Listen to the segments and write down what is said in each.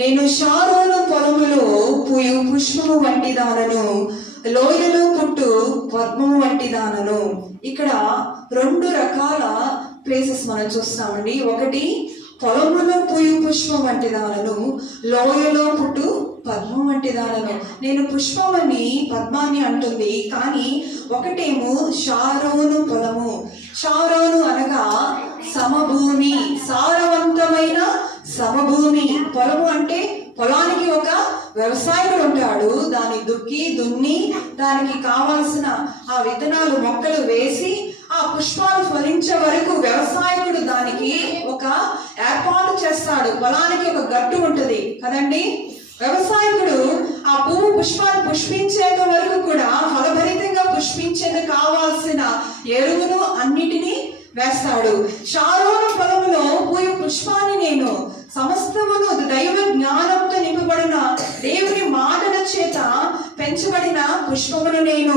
నేను షారోను పొలములో పూయు పుష్పము వంటి దానను, లోయలో పుట్టు పద్మము వంటి దానను. ఇక్కడ 2 రకాల ప్లేసెస్ మనం చూస్తామండి. ఒకటి పొలములో పూయు పుష్పం వంటి దానను, లోయలో పుట్టు పద్మం వంటి దానను. నేను పుష్పమని పద్మాన్ని అంటుంది, కానీ ఒకటేమో షారోను పొలము. షారోను అనగా సమభూమి, సారవంతమైన సమభూమి. పొలము అంటే పొలానికి ఒక వ్యవసాయకుడు ఉంటాడు. దాన్ని దున్ని దానికి కావాల్సిన ఆ విత్తనాలు మొక్కలు వేసి ఆ పుష్పాలు ఫలించే వరకు వ్యవసాయకుడు దానికి ఒక ఏర్పాటు చేస్తాడు. పొలానికి ఒక గట్టు ఉంటది కదండి. వ్యవసాయకుడు ఆ పువ్వు పుష్పాన్ని పుష్పించేంత వరకు కూడా ఫలభరితంగా పుష్పించేందుకు కావాల్సిన ఎరువును అన్నిటినీ వేస్తాడు. షారోను పొలములో పూయు పుష్పాన్ని నేను, సమస్తమును దైవ జ్ఞానంతో నింపబడిన దేవుని మాటల చేత పెంచబడిన పుష్పమును నేను.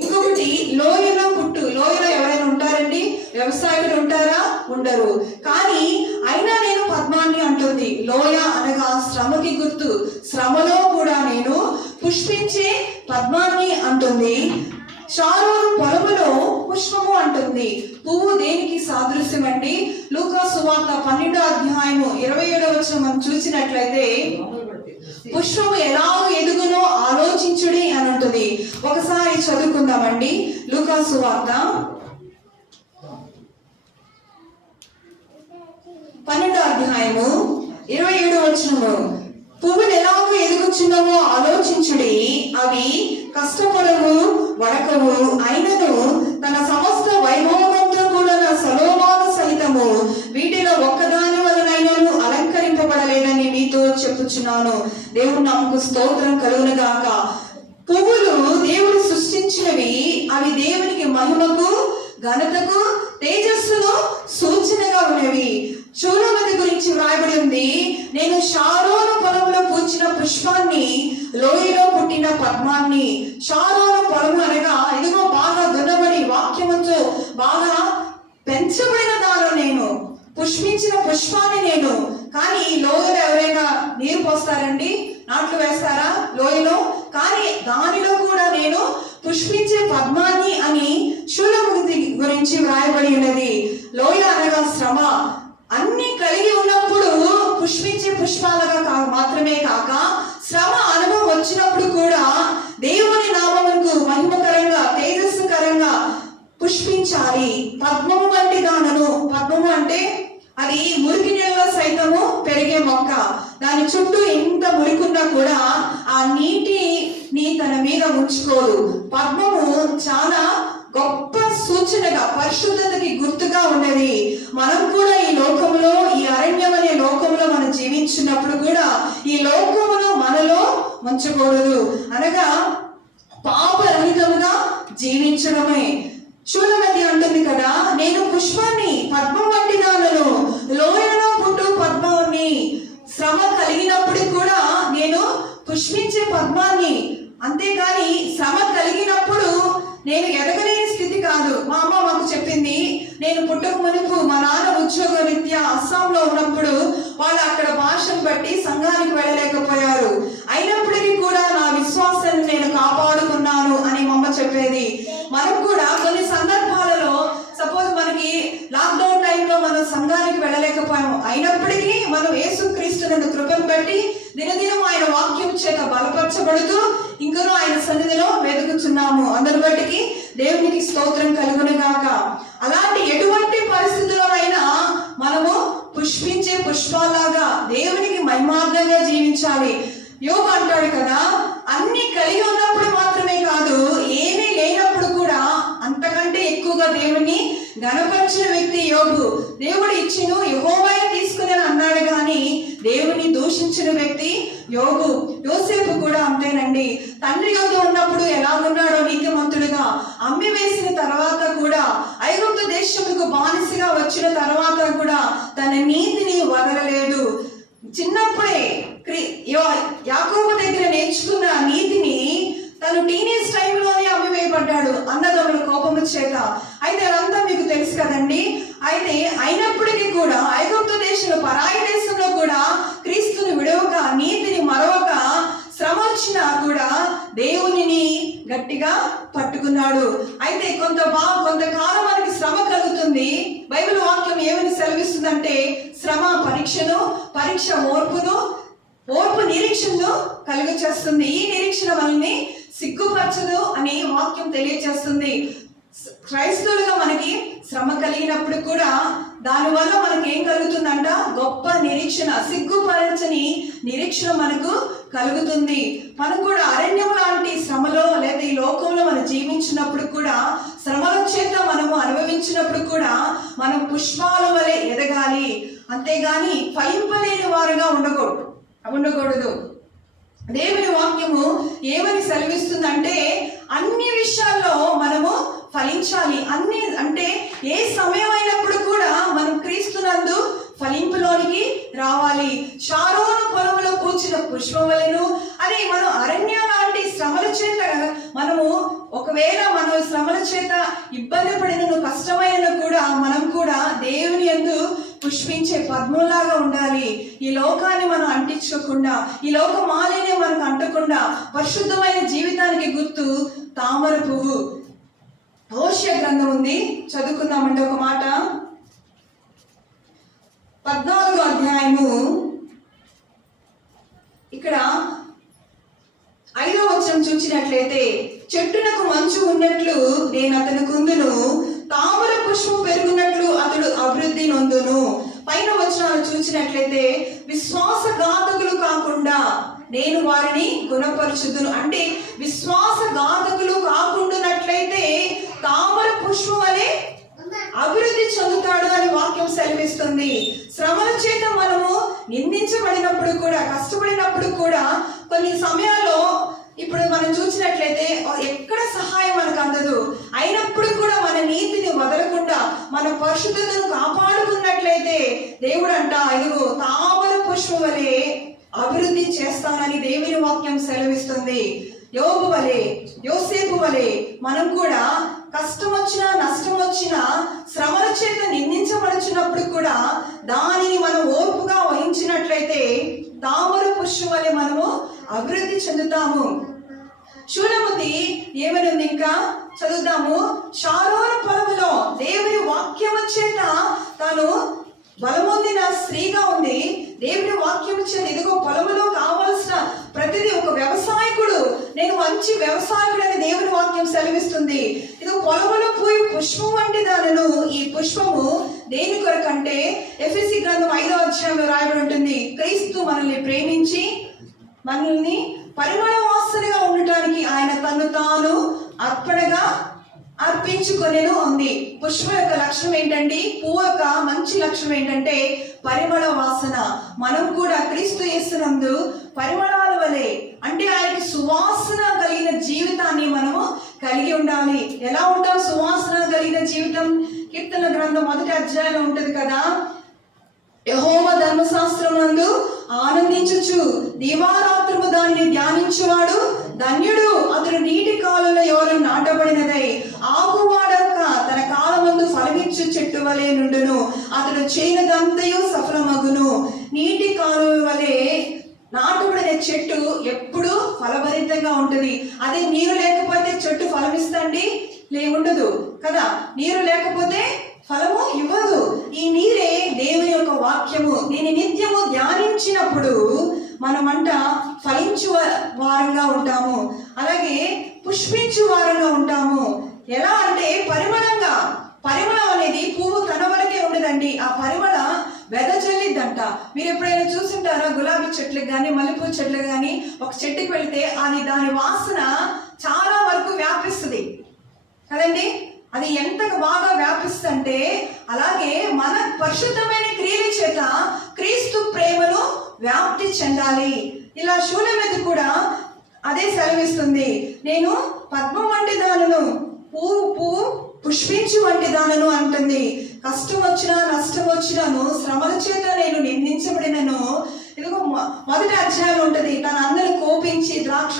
ఇంకొకటి లోయలో పుట్టు. లోయలో ఎవరైనా ఉంటారండి? వ్యవసాయకులు ఉంటారా? ఉండరు. కానీ అయినా నేను పద్మాన్ని అంటుంది. లోయ అనగా శ్రమకి గుర్తు. శ్రమలో కూడా నేను పుష్పించే పద్మాన్ని అంటుంది. షారోను పొలములో పుష్పము అంటుంది. పువ్వు దేనికి సాదృశ్యం అండి? లూకా సువార్త 12వ అధ్యాయము 27వ వచనం మనం చూసినట్లయితే, పుష్పము ఎలా ఎదుగునో ఆలోచించుడి అని ఉంటుంది. ఒకసారి చదువుకుందామండి. లూకా సువార్త 12వ అధ్యాయము 27వ వచనము, పువ్వులు ఎలాగో ఎదుగుచున్నావో ఆలోచించుడి, అవి కష్టపడవు వడకవు, అయినను తన సమస్త వైభవంతో కూడా సొలొమోను సహితము వీటిలో ఒక్కదాని వలనైనను అలంకరింపబడలేదని మీతో చెప్పుచున్నాను. దేవుడు నామకు స్తోత్రం కలుగునుగాక. పువ్వులు దేవుడు సృష్టించినవి. అవి దేవునికి మహిమకు, ఘనతకు, తేజస్సును సూచనగా ఉన్నవి. షూలమతి గురించి వ్రాయబడి ఉంది, నేను షారోను పొలంలో పూచిన పుష్పాన్ని, లోయలో పుట్టిన పద్మాన్ని. షారోను పొలము అనగా ఇదిగో బాగా దున్నబడి వాక్యముతో బాగా పెంచబడిన దానిలో నేను, పుష్పించిన పుష్పాన్ని నేను. కానీ లోయలో ఎవరైనా నీరు పోస్తారండి? నాట్లు వేస్తారా లోయలో? కానీ దానిలో కూడా నేను పుష్పించే పద్మాన్ని అని షూలమతి గురించి వ్రాయబడి ఉన్నది. లోయ అనగా శ్రమ. అన్ని కలిగి ఉన్నప్పుడు పుష్పించే పుష్పాలుగా మాత్రమే కాక, శ్రమ అనుభవం వచ్చినప్పుడు కూడా దేవుని నామమునకు మహిమకరంగా, తేజస్సుకరంగా పుష్పించాలి. పద్మము వంటి దానను. పద్మము అంటే అది మురికి నీళ్ళలో సైతము పెరిగే మొక్క. దాని చుట్టూ ఎంత మురికున్నా కూడా ఆ నీటిని తన మీద ఉంచుకోదు. పద్మము చాలా గొప్ప సూచనగా, పరిశుద్ధతకి గుర్తుగా ఉన్నది. మనం కూడా ఈ లోకంలో, ఈ అరణ్యం అనే లోకంలో మనం జీవించినప్పుడు కూడా ఈ లోకమును మనలో ఉంచకూడదు. అనగా పాపరహితముగా జీవించడమే. షూలమతి అంటుంది కదా, నేను పుష్పాన్ని, పద్మం వంటి దానను, లోయలో పుట్టు పద్మాన్ని. శ్రమ కలిగినప్పుడు కూడా నేను పుష్పించే పద్మాన్ని. అంతేకాని శ్రమ కలిగినప్పుడు నేను ఎదగలేని స్థితి కాదు. మా అమ్మ మాకు చెప్పింది, నేను పుట్టక మునుపు మా నాన్న ఉద్యోగ రీత్యా అస్సాంలో ఉన్నప్పుడు వాళ్ళు అక్కడ భాషను బట్టి సంఘానికి వెళ్ళలేకపోయారు. అయినప్పటికీ కూడా నా విశ్వాసాన్ని నేను కాపాడుకున్నాను అని మా అమ్మ చెప్పేది. మనం కూడా కొన్ని సందర్భాలలో, సపోజ్ మనకి లాక్డౌన్ టైంలో మనం సంఘానికి వెళ్ళలేకపోయాము. అయినప్పటికీ మనం యేసుక్రీస్తు కృపను బట్టి దినదినం ఆయన వాక్యం చేత బలపరచబడుతూ ఇంకనూ ఆయన సన్నిధిలో వెతుకుతున్నాము. అందరి బట్టికి దేవునికి స్తోత్రం కలుగునుగాక. అలాంటి ఎటువంటి పరిస్థితుల్లోనైనా మనము పుష్పించే పుష్పాలాగా దేవునికి మహిమార్థంగా జీవించాలి. యోబు అంటాడు కదా, అన్ని కలిగి ఉన్నప్పుడు మాత్రమే కాదు, ఏమీ లేనప్పుడు కూడా అంతకంటే ఎక్కువగా దేవుని ఘనపరిచిన వ్యక్తి యోబు. దేవుడు ఇచ్చిను యెహోవాయే తీసుకుని అన్నాడు కానీ దేవుని దూషించిన వ్యక్తి యోబు. యోసేపు కూడా అంతేనండి. తండ్రి యొద్ద ఉన్నప్పుడు ఎలా ఉన్నాడో నీతిమంతుడుగా, అమ్మి వేసిన తర్వాత కూడా, ఐగుప్తు దేశముకు బానిసగా వచ్చిన తర్వాత కూడా తన నీతిని వదలలేదు. చిన్నప్పుడే యాకోబు దగ్గర నేర్చుకున్న నీతిని తను టీనేజ్ టైంలోనే అమ్మివేయబడ్డాడు అన్నదమ్ముల కోపము చేత. అయితే అదంతా మీకు తెలుసు కదండి. అయితే అయినప్పటికీ కూడా ఐగుప్తు దేశంలో, పరాయి దేశంలో కూడా క్రీస్తుని విడవక దేవునిని గట్టిగా పట్టుకున్నాడు. అయితే కొంతకాలం మనకి శ్రమ కలుగుతుంది. బైబిల్ వాక్యం ఏమని సెలవిస్తుందంటే శ్రమ పరీక్ష ఓర్పు నిరీక్షను కలుగు చేస్తుంది. ఈ నిరీక్షణ మనల్ని సిగ్గుపరచదు అని వాక్యం తెలియజేస్తుంది. క్రైస్తవులుగా మనకి శ్రమ కలిగినప్పుడు కూడా దానివల్ల మనకి ఏం కలుగుతుందంట? గొప్ప నిరీక్షణ, సిగ్గుపరచని నిరీక్షణ మనకు కలుగుతుంది. మనం కూడా అరణ్యం లాంటి శ్రమలో లేదా ఈ లోకంలో మనం జీవించినప్పుడు కూడా శ్రమల చేత మనము అనుభవించినప్పుడు కూడా మనం పుష్పాల వలె ఎదగాలి, అంతేగాని ఫలింపలేని వారుగా ఉండకూడదు. దేవుని వాక్యము ఏమని సెలవిస్తుందంటే అన్ని విషయాల్లో మనము ఫలించాలి. అంటే ఏ సమయం అయినప్పుడు కూడా మనం క్రీస్తునందు ఫలింపులోనికి రావాలి. షారోను పొలంలో పూచిన పుష్పం వలెను, అదే మనం అరణ్య లాంటి శ్రమల చేత మనము ఒకవేళ మనం శ్రమల చేత ఇబ్బంది పడినను కష్టమైన కూడా మనం కూడా దేవుని యందు పుష్పించే పద్మంలాగా ఉండాలి. ఈ లోకాన్ని మనం అంటించుకోకుండా, ఈ లోక మాలిన్యం మనకు అంటకుండా పరిశుద్ధమైన జీవితానికి గుర్తు తామర పువ్వు. హోషేయ గ్రంథం ఉంది, చదువుకుందామంటే ఒక మాట. 14వ అధ్యాయము ఇక్కడ 5వ వచనం చూసినట్లయితే, చెట్టునకు మంచు ఉన్నట్లు నేను అతని కుందును, తామర పుష్పం పెరుగునట్లు అతడు అభివృద్ధి నొందును. పైన వచనాలు చూసినట్లయితే విశ్వాసఘాతకులు కాకుండా నేను వారిని గుణపరుచుదును. అంటే విశ్వాసఘాతకులు కాకుండానట్లయితే తామర పుష్పం వలె అభివృద్ధి చెందుతాడు అని వాక్యం సెలవిస్తుంది. శ్రమల చేత మనము నిందించబడినప్పుడు కూడా, కష్టపడినప్పుడు కూడా కొన్ని సమయాల్లో ఇప్పుడు మనం చూసినట్లయితే ఎక్కడ సహాయం మనకు అందదు. అయినప్పుడు కూడా మన నీతిని వదలకుండా మన పరిశుద్ధతను కాపాడుకున్నట్లయితే దేవుడు అంట ఇదిగో తామర పుష్పం వలె అభివృద్ధి చేస్తానని దేవుని వాక్యం సెలవిస్తుంది. యోబు వలె, యోసేపు వలె మనం కూడా కష్టం వచ్చినా నష్టం వచ్చినా శ్రమల చేత నిందించబడుచున్నప్పుడు కూడా దానిని మనం ఓర్పుగా వహించినట్లయితే తామర పుష్పం వలె మనము అభివృద్ధి చెందుతాము. శూలమతి ఏమని ఉంది ఇంకా చదువుదాము. షారోను పొలములో దేవుని వాక్యము చేత తాను బలమొందిన స్త్రీగా ఉంది. దేవుని వాక్యం చేత ఇదిగో పొలములో కావాల్సిన ప్రతిదీ ఒక వ్యవసాయకుడు, నేను మంచి వ్యవసాయకుడని దేవుని వాక్యం సెలవిస్తుంది. ఇదిగో పొలములో పోయి పుష్పం వంటి దానిను, ఈ పుష్పము దేని కొరకంటే ఎఫెసీ గ్రంథం 5వ అధ్యాయంలో రాయబడి ఉంటుంది, క్రీస్తు మనల్ని ప్రేమించి మనల్ని పరిమళ వాసనగా ఉండటానికి ఆయన తను తాను అర్పించుకొనేను ఉంది. పుష్పం యొక్క లక్షణం ఏంటండి? పువ్వు యొక్క మంచి లక్షణం ఏంటంటే పరిమళ వాసన. మనం కూడా క్రీస్తు యేసునందు పరిమళాల వలె, అంటే ఆయనకి సువాసన కలిగిన జీవితాన్ని మనము కలిగి ఉండాలి. ఎలా ఉంటాం సువాసన కలిగిన జీవితం? కీర్తన గ్రంథం 1వ అధ్యాయంలో ఉంటది కదా, యెహోవా ధర్మశాస్త్రం నందు ఆనందించుచు దివారాత్రము దానిని ధ్యానించువాడు ధన్యుడు. అతడు నీటి కాలంలో ఎవరు నాటబడినదై ఆకువాడక తన కాలమందు ఫలమిచ్చు చెట్టు వలె నుండును. అతడు చేయనదంతయు సఫలమగును. నీటి కాలువ వలె నాటబడిన చెట్టు ఎప్పుడు ఫలభరితంగా ఉంటుంది. అదే నీరు లేకపోతే చెట్టు ఫలమిస్తండి ఉండదు కదా. నీరు లేకపోతే ఫలము ఇవ్వదు. ఈ నీరే దేవుని యొక్క వాక్యము. దీన్ని నిత్యము ధ్యానించినప్పుడు మనమంట ఫలించు వారంగా ఉంటాము, అలాగే పుష్పించు వారంగా ఉంటాము. ఎలా అంటే పరిమళం అనేది పువ్వు తన వరకే ఉండదండి. ఆ పరిమళ వెదజల్లిద్దంట. మీరు ఎప్పుడైనా చూసింటారా? గులాబీ చెట్లకు కానీ మల్లెపూ చెట్లకు కానీ ఒక చెట్టుకి వెళితే దాని వాసన చాలా వరకు వ్యాపిస్తుంది కదండి. అది ఎంత బాగా వ్యాపిస్తుంటే అలాగే మన పరిశుద్ధమైన క్రియల చేత క్రీస్తు ప్రేమను వ్యాప్తి చెందాలి. ఇలా శూలమతి కూడా అదే సెలవిస్తుంది. నేను పద్మం వంటి దానను, పువ్వు పుష్పించు వంటి దానను అంటుంది. కష్టం వచ్చినా నష్టం వచ్చినాను, శ్రమల చేత నేను నిందించబడినను. ఇదిగో 1వ అధ్యాయం ఉంటది, తన అందరూ కోపించి ద్రాక్ష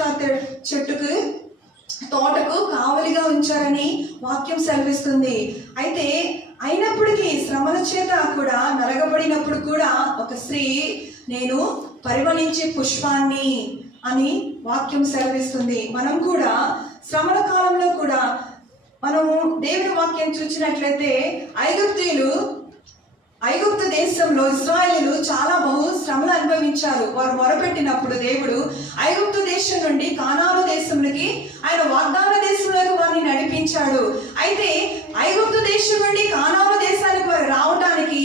తోటకు కావలిగా ఉంచారని వాక్యం సెలవిస్తుంది. అయితే అయినప్పటికీ శ్రమల చేత కూడా నలగబడినప్పుడు కూడా ఒక స్త్రీ నేను పరిమళించే పుష్పాన్ని, అని వాక్యం సెలవిస్తుంది. మనం కూడా శ్రమల కాలంలో కూడా మనము దేవుని వాక్యం చూసినట్లయితే ఐగుప్తు దేశంలో ఇశ్రాయేలీయులు చాలా బహు శ్రమలు అనుభవించారు. వారు మొరపెట్టినప్పుడు దేవుడు ఐగుప్తు దేశం నుండి కానాను దేశంలోకి, ఆయన వాగ్దాన దేశంలోకి వారిని నడిపించాడు. అయితే ఐగుప్తు దేశం నుండి కానాను దేశానికి వారు రావడానికి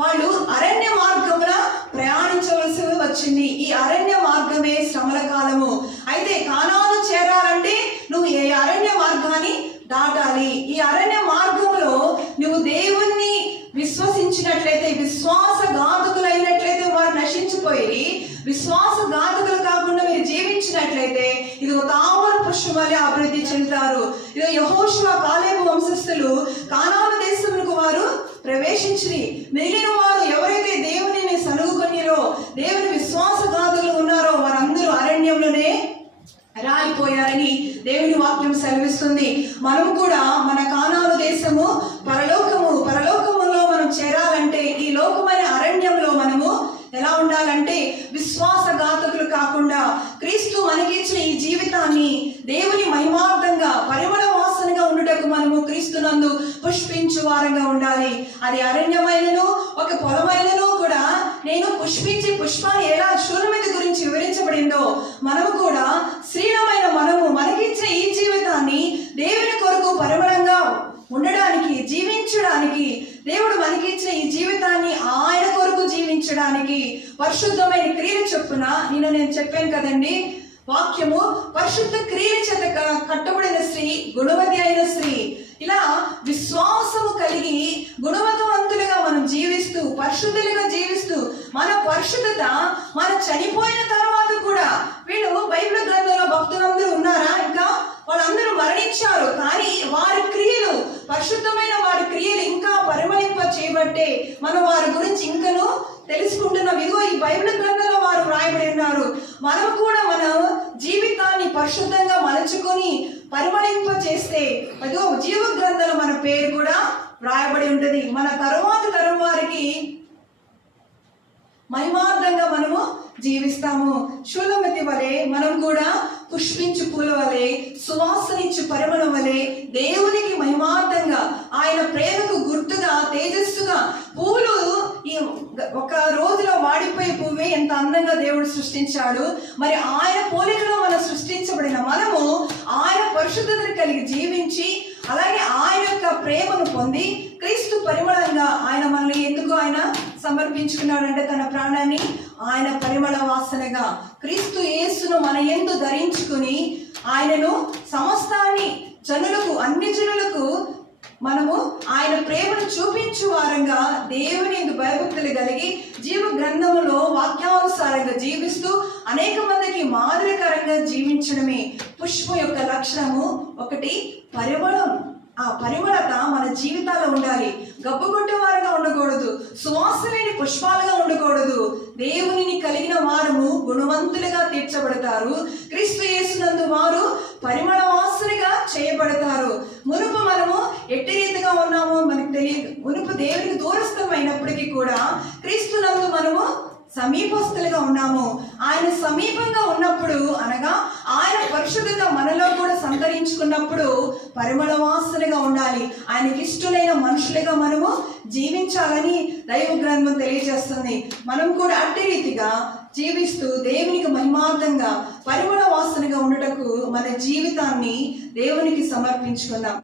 వాళ్ళు అరణ్య మార్గమున ప్రయాణించవలసి వచ్చింది. ఈ అరణ్య మార్గమే శ్రమల కాలము. అయితే కానాను చేరాలంటే నువ్వు ఈ అరణ్య మార్గాన్ని దాటాలి. ఈ అరణ్య మార్గంలో నువ్వు దేవుణ్ణి విశ్వసించినట్లయితే, విశ్వాసఘాతకులైనట్లయితే వారు నశించిపోయి, విశ్వాసఘాతకులు కాకుండా మీరు జీవించినట్లయితే ఇది తామర పుష్పం వలె అభివృద్ధి చెందుతారు. ఇది యెహోషువ కాలేబు వంశస్థులు కానాను దేశములకు వారు ప్రవేశించి, మిగిలిన వారు ఎవరైతే దేవునిని సనుగుకొనిరో, దేవుని విశ్వాసఘాతకులు ఉన్నారో వారందరూ అరణ్యంలోనే రాలిపోయారని దేవుని వాక్యం సెలవిస్తుంది. మనం కూడా మన కానాను దేశము పరలోకములో మనం చేరాలంటే ఈ లోకమైన అరణ్యంలో మనము ఎలా ఉండాలంటే విశ్వాసఘాతకులు కాకుండా క్రీస్తు మనకిచ్చిన ఈ జీవితాన్ని దేవుని మహిమార్థంగా పరిమళ వాసనగా ఉండుటకు మనము క్రీస్తునందు పుష్పించు వారంగా ఉండాలి. అది అరణ్యమైనను ఒక పొలమైనను కూడా నేను పుష్పించి పుష్పాన్ని ఎలా శూలమితి గురించి వివరించబడిందో మనము కూడా శ్రీలమైన మనము మనకిచ్చే ఈ జీవితాన్ని దేవుని కొరకు పరిమళంగా ఉండడానికి, జీవించడానికి, దేవుడు మనకిచ్చిన ఈ జీవితాన్ని ఆయన కొరకు జీవించడానికి పరిశుద్ధమైన క్రియలు చొప్పున నేను చెప్పాను కదండి వాక్యము, పరిశుద్ధ క్రియల చేత కట్టబడిన స్త్రీ గుణవతి అయిన స్త్రీ. ఇలా విశ్వాసము కలిగి గుణవంతులుగా మనం జీవిస్తూ, పరిశుద్ధులుగా జీవిస్తూ, మన పరిశుద్ధత మన చనిపోయిన తర్వాత కూడా, వీళ్ళు బైబిల్ గ్రంథంలో భక్తులందరూ ఉన్నారా? ఇంకా వాళ్ళందరూ మరణించారు, కానీ వారి క్రియలు, పరిశుద్ధమైన వారి క్రియలు ఇంకా పరిమళింప చేయబట్టే మనం వారి గురించి ఇంకను తెలుసుకుంటున్నాం. ఇదిగో ఈ బైబిల్ గ్రంథంలో వారు వ్రాయబడి ఉన్నారు. మనం కూడా మన జీవితాన్ని పరిశుద్ధంగా మలుచుకొని పరిమళింప చేస్తే అదిగో జీవ గ్రంథంలో మన పేరు కూడా వ్రాయబడి ఉంటుంది. మన తరం వారికి మహిమార్థంగా మనము జీవిస్తాము. శూలమతి వలె మనం కూడా పుష్పించు పూల వలె, సువాసనిచ్చు పరిమళం వలె దేవునికి మహిమార్థంగా, ఆయన ప్రేమకు గుర్తుగా, తేజస్సుగా పూలు ఈ ఒక రోజులో వాడిపోయే పువ్వే ఎంత అందంగా దేవుడు సృష్టించాడు. మరి ఆయన పోలికలో మనం సృష్టించబడిన మనము ఆయన పరిశుద్ధతను కలిగి జీవించి, అలాగే ఆయన యొక్క ప్రేమను పొంది క్రీస్తు పరిమళంగా ఆయన మనల్ని ఎందుకు ఆయన సమర్పించుకున్నాడంటే తన ప్రాణాన్ని ఆయన పరిమళ వాసనగా క్రీస్తు యేసును మన యందు ధరించుకుని ఆయనను సమస్తాన్ని జనులకు, అన్ని జనులకు మనము ఆయన ప్రేమను చూపించు వారంగా దేవుని యందు భయభక్తులు కలిగి జీవ గ్రంథములో వాక్యానుసారంగా జీవిస్తూ అనేక మందికి మాదిరికరంగా జీవించడమే పుష్పం యొక్క లక్షణము. ఒకటి పరిమళం. ఆ పరిమళత మన జీవితాల్లో ఉండాలి. గబ్బుగొట్టే వారుగా ఉండకూడదు, సువాసనని పుష్పాలుగా ఉండకూడదు. దేవునిని కలిగిన వారము గుణవంతులుగా తీర్చబడతారు. క్రీస్తు యేసునందు వారు పరిమళ వాసనగా చేయబడతారు. మునుపు మనము ఎట్టి రీతిగా ఉన్నామో మనకు తెలియదు. మునుపు దేవునికి దూరస్థమైనప్పటికీ కూడా క్రీస్తునందు మనము సమీపస్తులుగా ఉన్నాము. ఆయన సమీపంగా ఉన్నప్పుడు, అనగా ఆయన పరిశుద్ధత మనలో కూడా సంతరించుకున్నప్పుడు పరిమళ వాసనగా ఉండాలి. ఆయనకి ఇష్టలైన మనుషులుగా మనము జీవించాలని దైవ గ్రంథం తెలియజేస్తుంది. మనం కూడా అట్టి రీతిగా జీవిస్తూ దేవునికి మహిమార్థంగా పరిమళ వాసనగా ఉండుటకు మన జీవితాన్ని దేవునికి సమర్పించుకుందాం.